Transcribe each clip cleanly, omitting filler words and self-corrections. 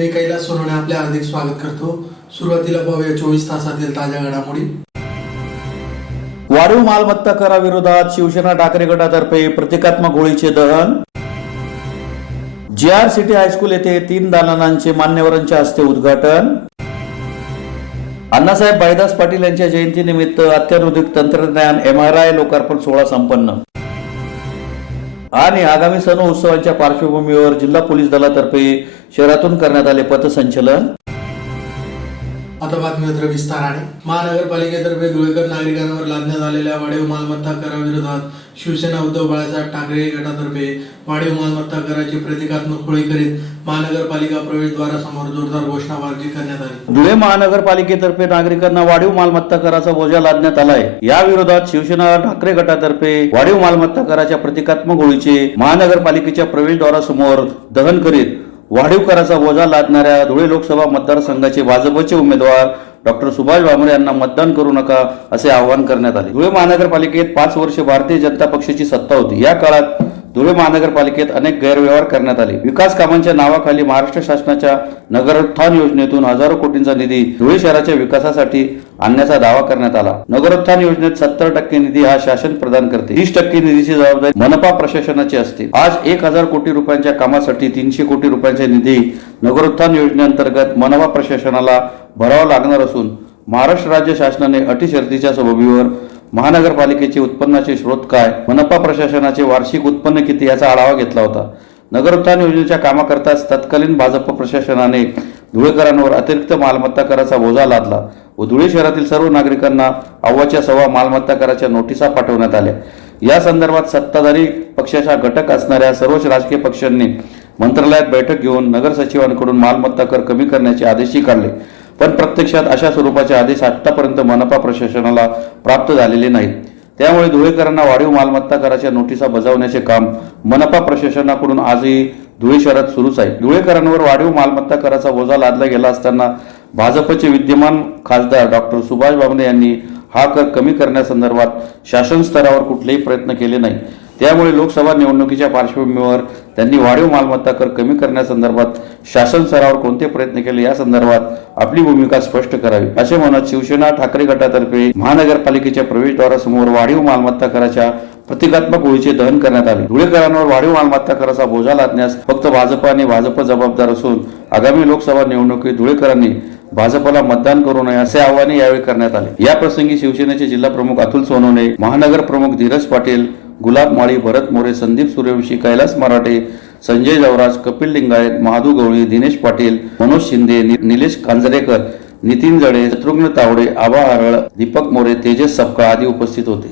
मी कैलास सोनवणे आपले हार्दिक स्वागत करतो। सुरुवातीला पाहूया 24 तासातील ताज्या घडामोडी। वाढीव मालमत्ता कराविरोधात शिवसेना ठाकरे गटातर्फे प्रतिकात्मक होळीचे दहन। JR सिटी हायस्कूल येथे 3 दालनांचे मान्यवरांच्या हस्ते उद्घाटन। अण्णासाहेब बायदास पाटील यांच्या जयंतीनिमित्त अत्याधुनिक तंत्रज्ञान MRI लोकार्पण सोहळा संपन्न। आणि आगामी सण उत्सवाच्या पार्श्वभूमीवर जिल्हा पोलीस दलातर्फे शहरातून करण्यात आले पथसंचलन। आता बातमीपत्र विस्ताराने। महानगरपालिकेतर्फे धुळेकर नागरिकांवर लादण्यात आलेल्या वाढीव मालमत्ता कराविरोधात शिवसेना उद्धव बाळासाहेब ठाकरे गटातर्फे वाढीव मालमत्ता कराची प्रतिकात्मक होळी करीत महानगरपालिका प्रवेशद्वारासमोर जोरदार घोषणाबाजी करण्यात आली। धुळे महानगरपालिकेतर्फे नागरिकांना वाढीव मालमत्ता कराचा बोजा लादण्यात आलाय। या विरोधात शिवसेना ठाकरे गटातर्फे वाढीव मालमत्ता कराच्या प्रतिकात्मक होळीचे महानगरपालिकेच्या प्रवेशद्वारासमोर दहन करीत वाढीव कराचा बोजा लादणाऱ्या धुळे लोकसभा मतदारसंघाचे भाजपचे उमेदवार डॉक्टर सुभाष भामरे यांना मतदान करू नका असे आवाहन करण्यात आले। धुळे महानगरपालिकेत 5 वर्ष भारतीय जनता पक्षाची सत्ता होती। या काळात धुळे महानगरपालिकेत अनेक गैरव्यवहार करण्यात आले। विकास कामांच्या नावाखाली महाराष्ट्र शासनाच्या नगरोत्थान योजनेतून हजारो कोटींचा निधी धुळे शहराच्या विकासासाठी आणण्याचा दावा करण्यात आला। नगरोत्थान योजनेत 70% निधी हा शासन प्रदान करते। 30% निधीची जबाबदारी मनपा प्रशासनाची असते। आज 1000 कोटी रुपयांच्या कामासाठी 300 कोटी रुपयांचा निधी नगरोत्थान योजनेअंतर्गत मनपा प्रशासनाला भरावा लागणार असून महाराष्ट्र राज्य शासनाने अटी शर्तीच्या सबबीवर महानगरपालिकेचे उत्पन्नाचे स्रोत काय, मनपा प्रशासनाचे वार्षिक उत्पन्न किती याचा आढावा घेतला होता। नगरोत्थान योजनेच्या कामाकरताच तत्कालीन भाजप प्रशासनाने धुळेकरांवर अतिरिक्त मालमत्ता कराचा बोजा लादला व धुळे शहरातील सर्व नागरिकांना अव्वाच्या सव्वा मालमत्ता कराच्या नोटिसा पाठवण्यात आल्या। या संदर्भात सत्ताधारी पक्षाचा घटक असणाऱ्या सर्वच राजकीय पक्षांनी मंत्रालयात बैठक घेऊन नगर सचिवांकडून मालमत्ता कर कमी करण्याचे आदेशही काढले, पण प्रत्यक्षात अशा स्वरूपाचे आदेश आतापर्यंत मनपा प्रशासनाला प्राप्त झालेले नाहीत। त्यामुळे धुळेकरांना वाढीव मालमत्ता कराच्या नोटिसा बजावण्याचे काम मनपा प्रशासनाकडून आजही धुळे शहरात सुरूच आहे। धुळेकरांवर वाढीव मालमत्ता कराचा बोजा लादला गेला असताना भाजपचे विद्यमान खासदार डॉक्टर सुभाष भामरे यांनी हा कर कमी करण्यासंदर्भात शासन स्तरावर कुठलेही प्रयत्न केले नाही। त्यामुळे लोकसभा निवडणुकीच्या पार्श्वभूमीवर त्यांनी वाढीव मालमत्ता कर कमी करण्यासंदर्भात शासन स्तरावर कोणते प्रयत्न केले या संदर्भात आपली भूमिका स्पष्ट करावी असे म्हणत शिवसेना ठाकरे गटातर्फे महानगरपालिकेच्या प्रवेशद्वारासमोर वाढीव मालमत्ता कराच्या प्रतिकात्मक होळीचे दहन करण्यात आले। धुळेकरांवर वाढीव मालमत्ता कराचा बोजा लादण्यास फक्त भाजप आणि भाजप जबाबदार असून आगामी लोकसभा निवडणुकीत धुळेकरांनी भाजपला मतदान करू नये असे आवाहन यावेळी करण्यात आले। या प्रसंगी शिवसेनेचे जिल्हा प्रमुख अतुल सोनवणे, महानगर प्रमुख धीरज पाटील, गुलाब माळी, भरत मोरे, संदीप सूर्यवंशी, कैलास मराठे, संजय जवराज, कपिल लिंगायत, महादू गवळी, दिनेश पाटील, मनोज शिंदे, निलेश कांजरेकर, नितीन जडे, शत्रुघ्न तावडे, आबा हरळ, दीपक मोरे, तेजस सपकाळ आदी उपस्थित होते।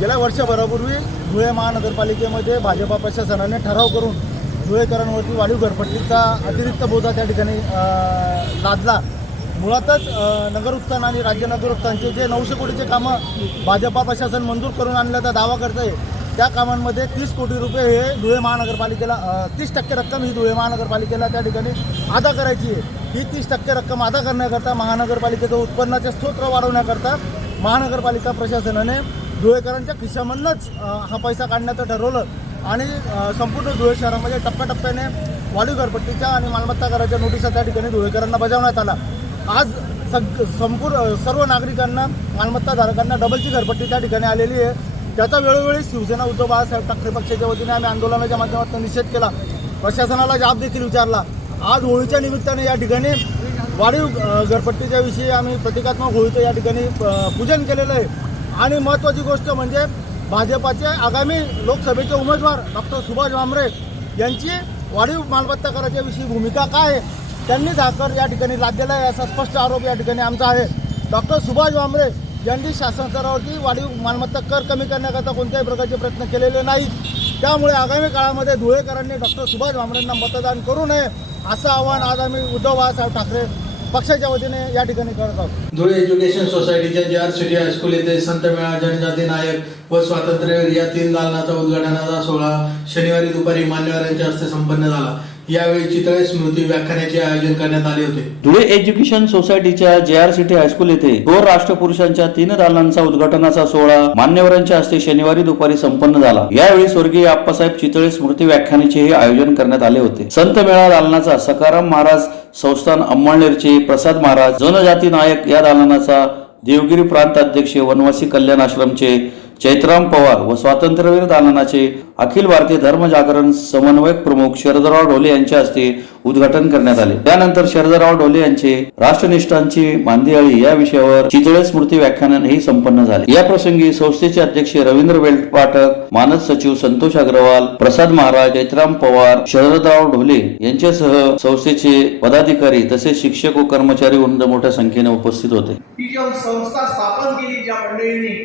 गेल्या वर्षभरापूर्वी धुळे महानगरपालिकेमध्ये भाजपा प्रशासनाने ठराव करून धुळेकरांवरती वाढीव घरपट्टीचा अतिरिक्त बोजा त्या ठिकाणी लादला। मुळातच नगर उत्थान आणि राज्य नगर उत्थानचे जे 900 कोटीचे कामं भाजपा प्रशासन मंजूर करून आणल्याचा दावा करत आहे, त्या कामांमध्ये 30 कोटी रुपये हे धुळे महानगरपालिकेला 30% रक्कम ही धुळे महानगरपालिकेला त्या ठिकाणी अदा करायची आहे। ही 30% रक्कम अदा करण्याकरता महानगरपालिकेचं उत्पन्नाचे स्रोत वाढवण्याकरता महानगरपालिका प्रशासनाने धुळेकरांच्या खिशामधूनच हा पैसा काढण्याचं ठरवलं आणि संपूर्ण धुळे शहरामध्ये टप्प्याटप्प्याने वाढीव घरपट्टीच्या आणि मालमत्ता कराच्या नोटिसा त्या ठिकाणी धुळेकरांना बजावण्यात आला। आज सर्व नागरिकांना मालमत्ताधारकांना डबलची घरपट्टी त्या ठिकाणी आलेली आहे। त्याचा वेळोवेळी शिवसेना उद्धव बाळासाहेब ठाकरे पक्षाच्या वतीने आम्ही आंदोलनाच्या माध्यमातून निषेध केला, प्रशासनाला जाब देखील विचारला। आज होळीच्या निमित्ताने या ठिकाणी वाढीव घरपट्टीच्या विषयी आम्ही प्रतिकात्मक होळीचं या ठिकाणी पूजन केलेलं आहे। आणि महत्त्वाची गोष्ट म्हणजे भाजपाचे आगामी लोकसभेचे उमेदवार डॉक्टर सुभाष भामरे यांची वाढीव मालमत्ता कराच्या विषयी भूमिका काय आहे, त्यांनीच हा कर या ठिकाणी लादलेला आहे असा स्पष्ट आरोप या ठिकाणी आमचा आहे। डॉक्टर सुभाष भामरे यांनी शासन स्तरावरती वाढीव मालमत्ता कर कमी करण्याकरता कोणत्याही प्रकारचे प्रयत्न केलेले नाहीत। त्यामुळे आगामी काळामध्ये धुळेकरांनी डॉक्टर सुभाष भामरेंना मतदान करू नये असं आवाहन आज आम्ही उद्धव बाळासाहेब ठाकरे पक्षाच्या वतीने या ठिकाणी करत आहोत। धुळे एज्युकेशन सोसायटीच्या JR सिटी हायस्कूल येथे संत मेळा जनजाती नायक व स्वातंत्र्यवीर या 3 दालनाचा उद्घाटनाचा सोहळा शनिवारी दुपारी मान्यवरांच्या हस्ते संपन्न झाला। यावेळी चितळे स्मृती व्याख्यानाचे आयोजन करण्यात आले होते। धुळे एज्युकेशन सोसायटीच्या JRCT हायस्कूल येथे थोर राष्ट्रपुरुषांच्या 3 दालनांचा उद्घाटनाचा सोहळा मान्यवरांच्या हस्ते शनिवारी दुपारी संपन्न झाला। यावेळी स्वर्गीय आप्पासाहेब चितळे स्मृती व्याख्यानाचेही आयोजन करण्यात आले होते। संत मेळा दालनाचा सखाराम महाराज संस्थान अंमळनेरचे प्रसाद महाराज, जनजाती नायक या दालनाचा देवगिरी प्रांत अध्यक्ष वनवासी कल्याण आश्रमचे चैत्राम पवार व स्वातंत्र्यवीर दालनाचे अखिल भारतीय धर्म जागरण समन्वयक प्रमुख शरदराव ढोले यांच्या हस्ते उद्घाटन करण्यात आले। त्यानंतर शरदराव ढोले यांचे राष्ट्रनिष्ठांची मांदियाळी या विषयावर चितळे स्मृती व्याख्यानही संपन्न झाले। या प्रसंगी संस्थेचे अध्यक्ष रवींद्र बेलपाठक, मानद सचिव संतोष अग्रवाल, प्रसाद महाराज, चैत्राम पवार, शरदराव ढोले यांच्यासह संस्थेचे पदाधिकारी तसेच शिक्षक व कर्मचारी वृंद मोठ्या संख्येने उपस्थित होते। ही जी संस्था स्थापन केली ज्या मंडळींनी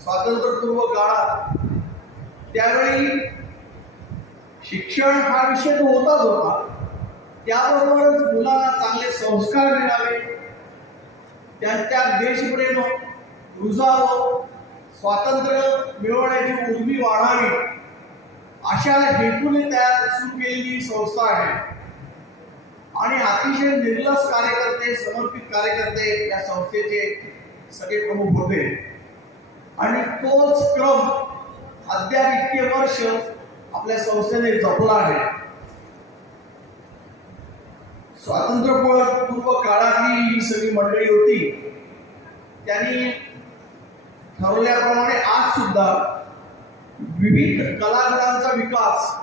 स्वातंत्र्यपूर्व काळात, त्यावेळी शिक्षण हा विषय तो होताच होता, त्याबरोबरच मुलांना चांगले संस्कार मिळावे, त्यांच्या देशप्रेम रुजावं, स्वातंत्र्य मिळवण्याची उर्मी वाढावी, अशा हेतूने सुरू केलेली संस्था आहे। आणि अतिशय निर्लस कार्यकर्ते, समर्पित कार्यकर्ते या संस्थेचे सगळे प्रमुख होते। आणि तोच क्रम अद्याप इतके वर्ष आपल्या संस्थेने जपला आहे। स्वातंत्र्यपूर्व काळातली ही सगळी मंडळी होती, त्यांनी ठरवल्याप्रमाणे आज सुद्धा विविध कलागुणांचा विकास,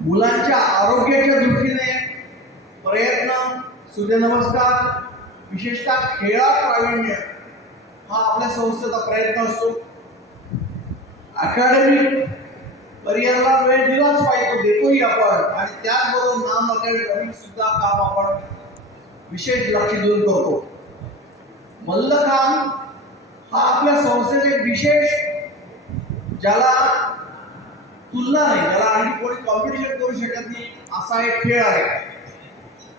मुलांच्या आरोग्याच्या दृष्टीने प्रयत्न, सूर्यनमस्कार, विशेषतः खेळात प्रावीण्य हा आपल्या संस्थेचा प्रयत्न असतो। अकॅडमिक करिअरला वेळ दिलाच पाहिजे, देतोही आपण, आणि त्याचबरोबर नॉन अकॅडमिक सुद्धा काम आपण विशेष लक्ष देऊन करतो। मल्लखांब हा आपल्या संस्थेचा एक विशेष, ज्याला तुलना नाही, ज्याला आणखी कोणी कॉम्पिटिशन करू शकत नाही असा एक खेळ आहे।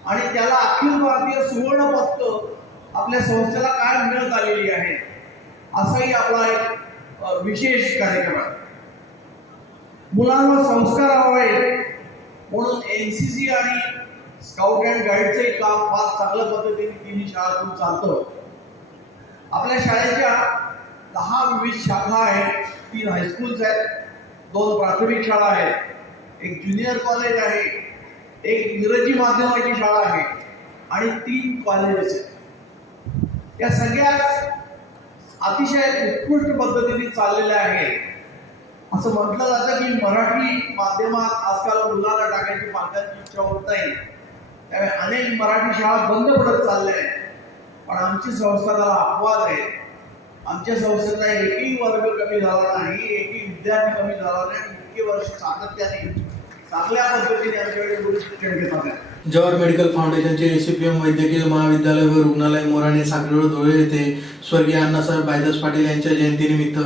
आणि त्याला अखिल भारतीय सुवर्ण पदक आपल्या संस्थेला काय मिळत आलेली आहे, असाही आपला एक विशेष कार्यक्रम आहे। मुलांना संस्कार हवे म्हणून NCC आणि स्काउट अँड गाईडचे काम फार चांगल्या पद्धतीने तिन्ही शाळातून चालतं। आपल्या शाळेच्या 10 विविध शाखा आहेत, 3 हायस्कूल्स आहेत, 2 प्राथमिक शाळा आहेत, एक ज्युनियर कॉलेज आहे, एक इंग्रजी माध्यमाची शाळा आहे आणि 3 कॉलेजेस आहेत। या सगळ्या अतिशय उत्कृष्ट पद्धतीने चाललेल्या आहेत। असं म्हटलं जातं की मराठी माध्यमात आजकाल मुलांना टाकायची पालकांची इच्छा होत नाही, त्यामुळे अनेक मराठी शाळा बंद पडत चालल्या आहेत। पण आमची संस्था त्याला अपवाद आहे। आमच्या संस्थेचा एकही वर्ग कमी झाला नाही, एकही विद्यार्थी कमी झाला नाही, इतके वर्ष सातत्याने चांगल्या पद्धतीने आमच्याकडे मुलं शिक्षण घेतात। जवाहर मेडिकल फाउंडेशनचे ACPM वैद्यकीय महाविद्यालय व रुग्णालय मोराणे साखरे रोड धुळे येथे स्वर्गीय अण्णासाहेब बायदास पाटील यांच्या जयंतीनिमित्त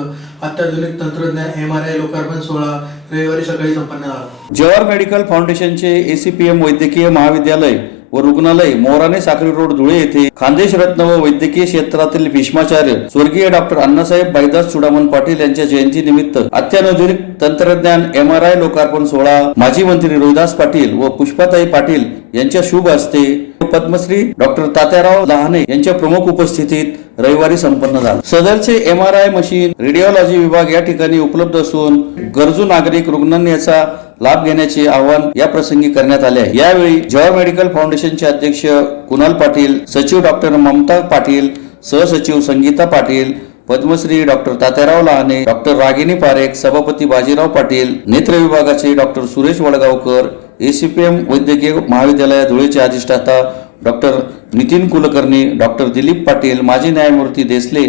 अत्याधुनिक तंत्रज्ञान MRI लोकार्पण सोहळा रविवारी सकाळी संपन्न झाला। जवाहर मेडिकल फाउंडेशनचे ACPM वैद्यकीय महाविद्यालय व रुग्णालय मोराणे साखरे रोड धुळे येथे खानदेश रत्न व वैद्यकीय क्षेत्रातील भीष्माचार्य स्वर्गीय डॉक्टर अण्णासाहेब बायदास चुडामण पाटील यांच्या जयंतीनिमित्त अत्याधुनिक तंत्रज्ञान MRI लोकार्पण सोहळा माजी मंत्री रोहिदास पाटील व पुष्पाताई पाटील यांच्या शुभ हस्ते पद्मश्री डॉक्टर तात्याराव लहाने यांच्या प्रमुख उपस्थितीत रविवारी संपन्न झाला। सदरचे MRI मशीन, रेडिओलॉजी विभाग या ठिकाणी उपलब्ध असून गरजू नागरिक रुग्णांनी याचा लाभ घेण्याचे आवाहन या प्रसंगी करण्यात आले आहे। यावेळी जवाहर मेडिकल फाउंडेशनचे अध्यक्ष कुणाल पाटील, सचिव डॉक्टर ममता पाटील, सहसचिव संगीता पाटील, पद्मश्री डॉक्टर तात्याराव लहाने, डॉक्टर रागिनी पारेख, सभापती बाजीराव पाटील, नेत्र विभागाचे डॉक्टर सुरेश वडगावकर, ACPM वैद्यकीय महाविद्यालय धुळेचे अधिष्ठाता डॉक्टर नितीन कुलकर्णी, डॉक्टर दिलीप पाटील, माजी न्यायमूर्ती देसले,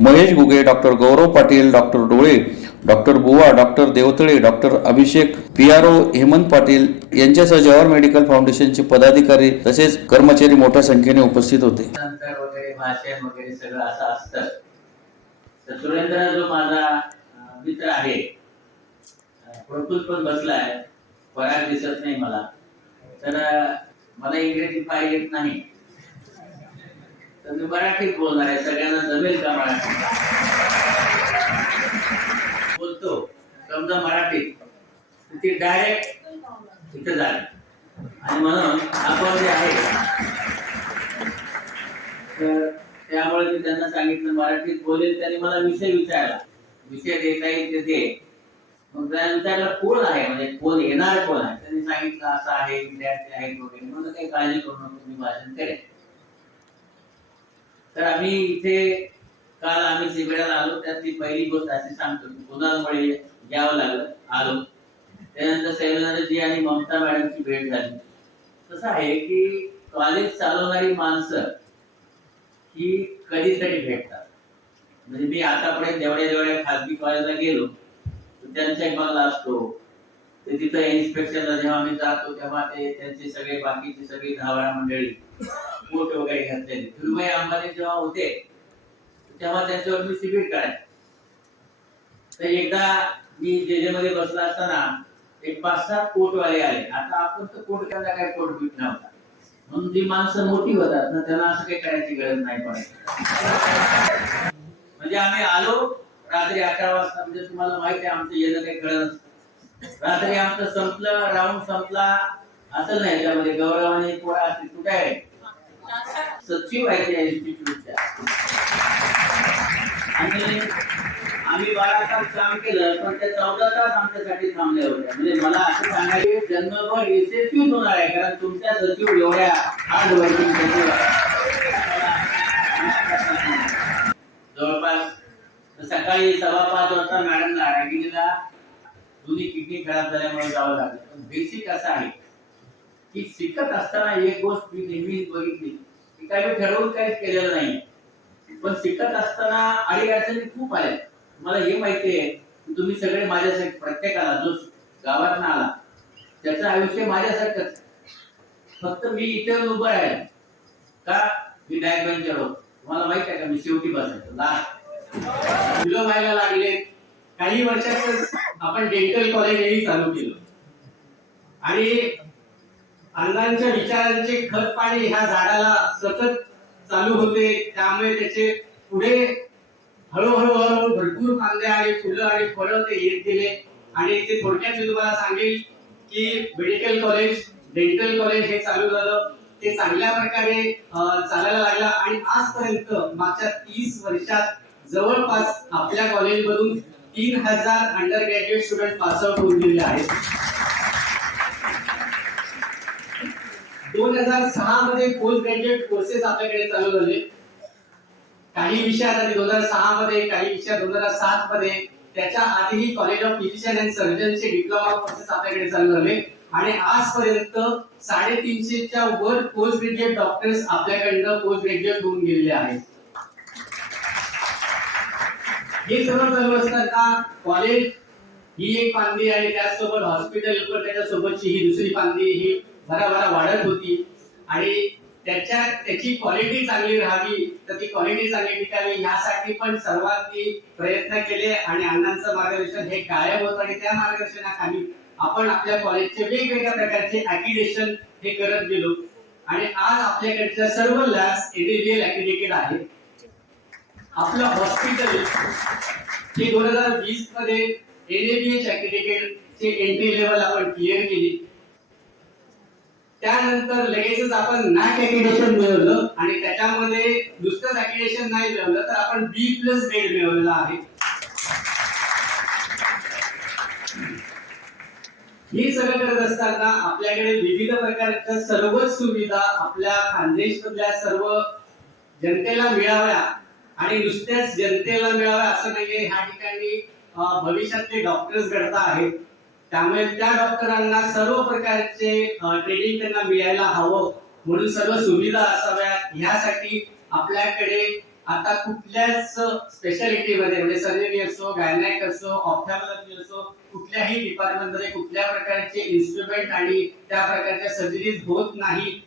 महेश गुगे, डॉक्टर गौरव पाटील, डॉक्टर डोळे, डॉक्टर बुवा, डॉक्टर देवतळे, डॉक्टर अभिषेक, PRO हेमंत पाटील यांच्यासह जवाहर मेडिकल फाउंडेशनचे पदाधिकारी तसेच कर्मचारी मोठ्या संख्येने उपस्थित होते। वगैरे भाषण वगैरे सगळं असं असतं। तर सुरेंद्र जो माझा मित्र आहे, प्रफुल्ल पण बसलाय, पराग दिसत नाही मला, तर मला इंग्रजी पाय येत नाही, तर मी मराठीत बोलणार आहे. सगळ्यांना जमेल का मराठी? बोलतो समजा मराठीत, ती डायरेक्ट इथे झाली. आणि म्हणून आपण जे आहे तर त्यामुळे मी त्यांना सांगितलं मराठीत बोलेल. त्यांनी मला विषय विचारला, विषय देता येईल ते दे. मग त्यांना विचारलं कोण आहे, म्हणजे कोण येणार कोण आहे. त्यांनी सांगितलं असं आहे, विद्यार्थी आहेत वगैरे. म्हणून काही काळजी करू नको, मी भाषण करेन. तर आम्ही इथे काल आम्ही शिबिराला आलो. त्यातली पहिली गोष्ट अशी सांगतो की कुणामुळे यावं लागलं, आलो. त्यानंतर शैलेंद्रजी आणि ममता मॅडमची भेट झाली. कसं आहे की कॉलेज चालवणारी माणसं ही कधीतरी भेटतात. म्हणजे मी आतापर्यंत जेवढ्या खासगी कॉलेजला गेलो त्यांचा एक बंगला असतो. ते तिथं इन्स्पेक्शनला जेव्हा मी जातो तेव्हा ते त्यांचे सगळे बाकीची सगळी धावळा मंडळी कोट वगैरे घातलेली. धीरूभाई अंबानी जेव्हा होते तेव्हा त्यांच्यावर मी शिबिर करायचो. तर एकदा मी जे मध्ये बसला असताना एक 5-7 कोटवाले आले. आता आपण तर कोट करायला काय कोट बीट नव्हता, म्हणून ती माणसं मोठी होतात ना, त्यांना असं काही करायची गरज नाही पडत. म्हणजे आम्ही आलो रात्री 11 वाजता. म्हणजे तुम्हाला माहिती आहे आमचं येणं काही कळत. रात्री आमचं संपलं, राऊंड संपला. असं नाही त्यामध्ये गौरव आणि पोरा असते. तू काय सचिव आहे त्या इन्स्टिट्यूटच्या. आणि आम्ही 12 तास काम केलं, पण ते 14 तास आमच्यासाठी थांबले होते. म्हणजे मला असं सांगायचे जन्मभर यशस्वी होणार आहे, कारण तुमच्या सचिव एवढ्या हार्ड वर्किंग सचिव जवळपास सकाळी 5:15 वाजता मॅडमला रागिनीला दोन्ही किडनी खराब झाल्यामुळे जावं लागलं. पण बेसिक असं आहे की शिकत असताना एक गोष्ट मी नेहमी बघितली की काही ठरवून काहीच केलेलं नाही, पण शिकत असताना अडीअडचणी खूप आल्या. मला हे माहिती आहे की तुम्ही सगळे माझ्यासाठी, प्रत्येकाला जो गावातून आला त्याचं आयुष्य माझ्यासारखंच. फक्त मी इथे उभं आहे का, मी बॅक बेंचर होतो. तुम्हाला माहित आहे का, मी शेवटी बसायचो. लास्ट मुलं व्हायला लागले. काही वर्षातच आपण डेंटल कॉलेजही चालू केलं. आणि अण्णांच्या विचारांचे खत पाणी ह्या झाडाला सतत चालू होते. त्यामुळे त्याचे पुढे हळूहळू भरपूर फांद्या आणि फुलं आणि फळं ते येत गेले. आणि ते थोडक्यात मी तुम्हाला सांगेल की मेडिकल कॉलेज, डेंटल कॉलेज हे चालू झालं. ते चांगल्या प्रकारे चालायला लागलं. आणि आजपर्यंत मागच्या 30 वर्षात जवळपास आपल्या कॉलेजमधून 3000 under graduate student pass out होऊन गेले आहेत. 2006 मध्ये पोस्ट ग्रॅज्युएट कोर्सेस आपल्याकडे चालू झाले. काही विषयात आधी 2006 मध्ये, काही विषयात 2007 मध्ये. त्याच्या आधीही कॉलेज ऑफ फिजिशियन अँड सर्जनचे डिप्लोमा कोर्सेस आपल्याकडे चालू झाले. आणि आजपर्यंत 350च्या वर पोस्ट ग्रॅज्युएट डॉक्टर्स आपल्याकडनं पोस्ट ग्रॅज्युएट होऊन गेलेले आहेत. हे सगळं चालू असताना कॉलेज ही एक पांदी आणि त्याचसोबत हॉस्पिटल त्याच्यासोबतची ही दुसरी पांदी ही भराभरा वाढत होती. आणि त्याची क्वालिटी चांगली राहावी, तर ती क्वालिटी चांगली टिकावी यासाठी पण सर्वांनी प्रयत्न केले. आणि अण्णांचं मार्गदर्शन हे कायम होतं. आणि त्या मार्गदर्शनाखाली आपण आपल्या कॉलेजचे वेगवेगळ्या प्रकारचे ऍक्रिडिटेशन हे करत गेलो. आणि आज आपल्याकडच्या सर्व लॅब्स एनएबीएल ऍक्रिडिटेड आहेत. आपलं हॉस्पिटल हे 2020 मध्ये एनएबीएच ऍक्रिडिटेड चे एंट्री लेवल आपण क्लिअर केली. त्यानंतर लगेचच आपण नॅक ऍक्रिडिटेशन मिळवलं. आणि त्याच्यामध्ये नुसतंच ऍक्रिडिटेशन नाही मिळवलं, तर आपण B+ ग्रेड मिळवलेला आहे. हे सगळं करत असताना आपल्याकडे विविध प्रकारच्या सर्व सुविधा आपल्या खानदेशमधल्या सर्व जनतेला मिळाव्या. आणि नुसत्याच जनतेला मिळाव्या असं नाहीये. ह्या ठिकाणी भविष्यातले डॉक्टर्स घडता आहेत. त्यामुळे त्या डॉक्टरांना सर्व प्रकारचे ट्रेनिंग त्यांना मिळायला हवं, म्हणून सर्व सुविधा असाव्यात. ह्यासाठी आपल्याकडे आता कुठल्याच स्पेशालिटीमध्ये, म्हणजे सर्जरी असो, गायनॅक असो, ऑप्थॅल्मॉलॉजी असो, कुठल्याही डिपार्टमेंटमध्ये कुठल्या प्रकारचे इन्स्ट्रुमेंट आणि त्या प्रकारच्या सर्जरीज होत नाही.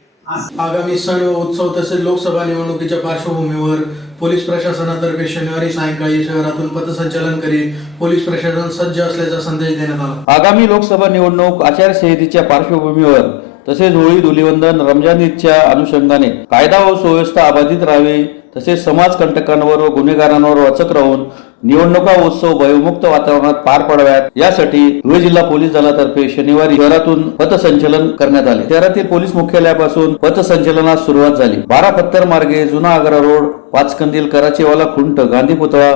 आगामी सण व उत्सव तसेच लोकसभा निवडणुकीच्या पार्श्वभूमीवर पोलीस प्रशासनातर्फे शनिवारी सायंकाळी शहरातून पथसंचलन करीत पोलीस प्रशासन सज्ज असल्याचा संदेश देण्यात आला. आगामी लोकसभा निवडणूक आचारसंहितेच्या पार्श्वभूमीवर तसेच होळी, धुलीवंदन, रमजान ईदच्या अनुषंगाने कायदा व सुव्यवस्था अबाधित राहावी, तसेच समाज कंटकांवर व गुन्हेगारांवर वचक राहून निवडणुका उत्सव भयमुक्त वातावरणात पार पडाव्यात यासाठी धुळे जिल्हा पोलीस दलातर्फे शनिवारी शहरातून पथसंचलन करण्यात आले. शहरातील पोलीस मुख्यालयापासून पथसंचलनास सुरुवात झाली. 12 पत्तर मार्गे, जुना आग्रा रोड, पाचकंदील, कराचीवाला खुंट, गांधी पुतळा,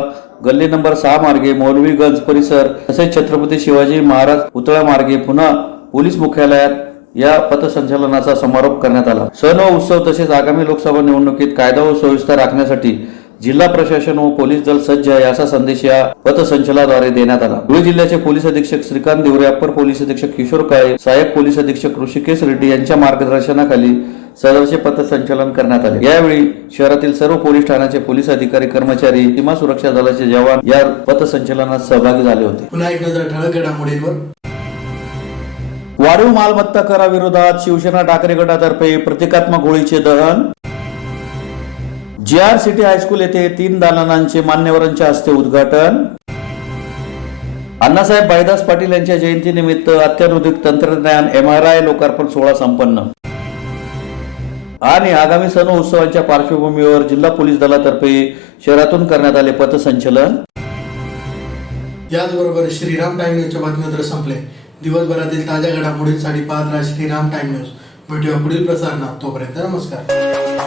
गल्ली नंबर 6 मार्गे, मौलवीगंज परिसर तसेच छत्रपती शिवाजी महाराज पुतळा मार्गे पुन्हा पोलीस मुख्यालयात या पथसंचलनाचा समारोप करण्यात आला. सण व उत्सव तसेच आगामी लोकसभा निवडणुकीत कायदा व सुव्यवस्था राखण्यासाठी जिल्हा प्रशासन व पोलीस दल सज्ज आहे असा संदेश या पथसंचलनाद्वारे देण्यात आला. धुळे जिल्ह्याचे पोलीस अधीक्षक श्रीकांत देवरे, अप्पर पोलीस अधीक्षक किशोर काळे, सहाय्यक पोलीस अधीक्षक ऋषिकेश रेड्डी यांच्या मार्गदर्शनाखाली सदरचे पथसंचलन करण्यात आले. यावेळी शहरातील सर्व पोलीस ठाण्याचे पोलीस अधिकारी, कर्मचारी, सीमा सुरक्षा दलाचे जवान या पथसंचलनात सहभागी झाले होते. पुन्हा एक नजर ठळक घडामोडींवर. वाढीव मालमत्ता कराविरोधात शिवसेना ठाकरे गटातर्फे प्रतिकात्मक होळीचे दहन. JR सिटी हायस्कूल येथे 3 दालनांचे मान्यवरांच्या हस्ते उद्घाटन. अण्णासाहेब बायदास पाटील यांच्या जयंतीनिमित्त अत्याधुनिक तंत्रज्ञान MRI लोकार्पण सोहळा संपन्न. आणि आगामी सण उत्सवांच्या पार्श्वभूमीवर जिल्हा पोलीस दलातर्फे शहरातून करण्यात आले पथसंचलन. याचबरोबर श्रीराम टाइम न्यूजच्या बातमीपत्र संपले. दिवसभरातील ताज्या घडामोडींसाठी पाहत राहा श्रीराम टाइम न्यूज. भेटूया पुढील प्रसारणात. तोपर्यंत नमस्कार.